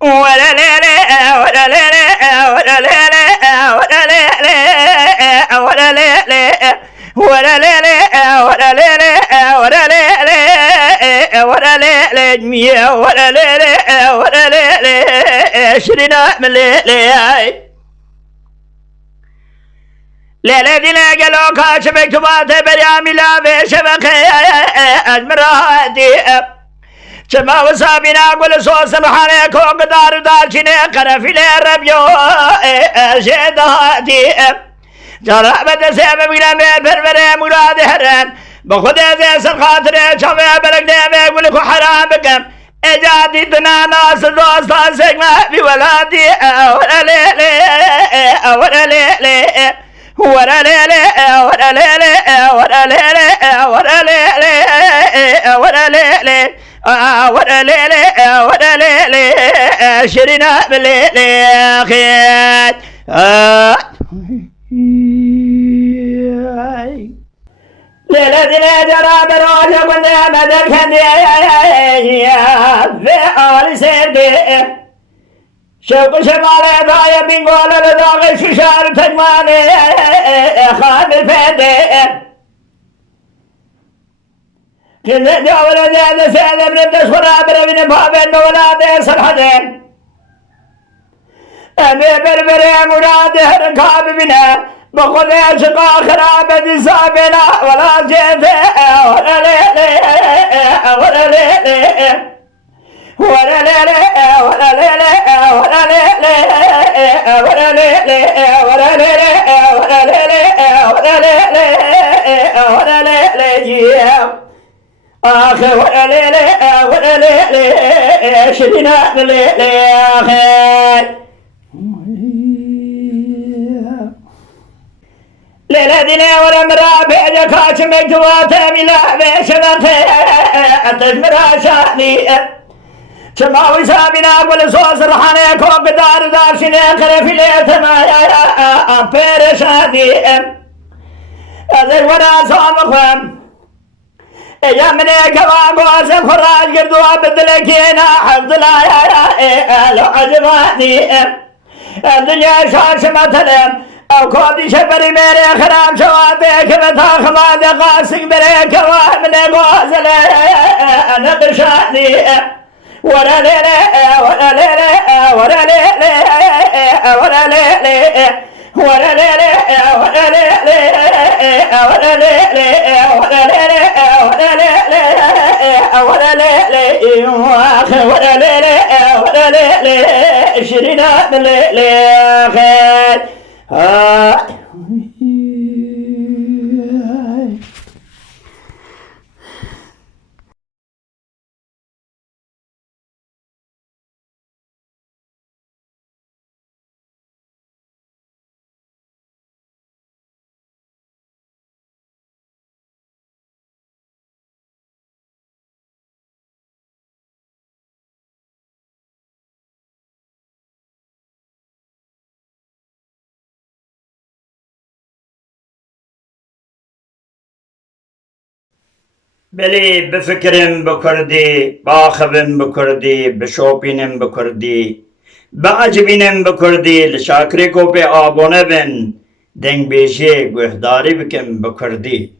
ولا لا لا ولا لا لا ولا لا لا ولا لا لا ولا لا لا ولا لا لا ولا لا لا ولا لا لا ولا لا لا جميع ولا لا لا ولا لا لا شرنا من لا لا دينا قالوا كاشبك تبات بريامي لا بشبك أجمراتي شما وسابنا قل صوص الحالك وقدار دارشنا قرفي لربيو شهداتي جرابة سيب بلا بربرة مراد هران بخد زي سرخاطر شما بلق ديما قلكو حرام بكم اجادي دنا ناس دوستا سيقما بولادي ولا ليلي ولا ليلي ولا ليلي ولا ليلي ولا ليلي ولا ليلي ولا ليلي ولا ليلي ولا ليلي شرنا بالليل خير ليلة دنا جرى بروجة قلنا مدى الكندي في أول سيدي شوق شمالي ضايا بنقول لداغي ششار تجماني خام الفندي كذا جاولا زيادة سيادة من الدشورة بربين بابين ولادي سرحدين أبي بربري مراد هرقاب بنا بخذ عشقا خراب دسابنا ولا جيت ولا ليلي ولا ليلي ولا ليلي ولا ليلي ولا ليلي ولا ليلي ولا ليلي ولا ليلي ولا ليلي ولا ليلي آخر ولا ليلي ولا ليلي شدنا بالليل آخر ليلة دنيا ولا مرابع جكاش مجتوات ملا بشبكة تجمرها شاني شماوي سابنا قل صوص رحانيك وقدار دارشني خرفي ليتما يا أمبير شادي أذر ونا صامخم يا مني كما قوس الخراج قردوا بدلكينا حفظ لا يا لو عجباني الدنيا شاش مثلا أو كودي شبري ميري خرام شواتيك بتاخما دقاسك بريك ومن قوزل أنا برشاني ولا ليلي ولا ليلي ولا ليلي ولا ليلي ولا ليلي ولا ليلي ولا ليلي ولا ليلي ولا ليلي ولا ليلي ولا ليلي ولا ليلي شرنا بالليل خير بلی بفکرم بکردی باخبم بکردی بشوپینم بکردی بعجبینم بکردی لشاکری کو به آبونه بن دنگ بیشه گوهداری بکم بکردی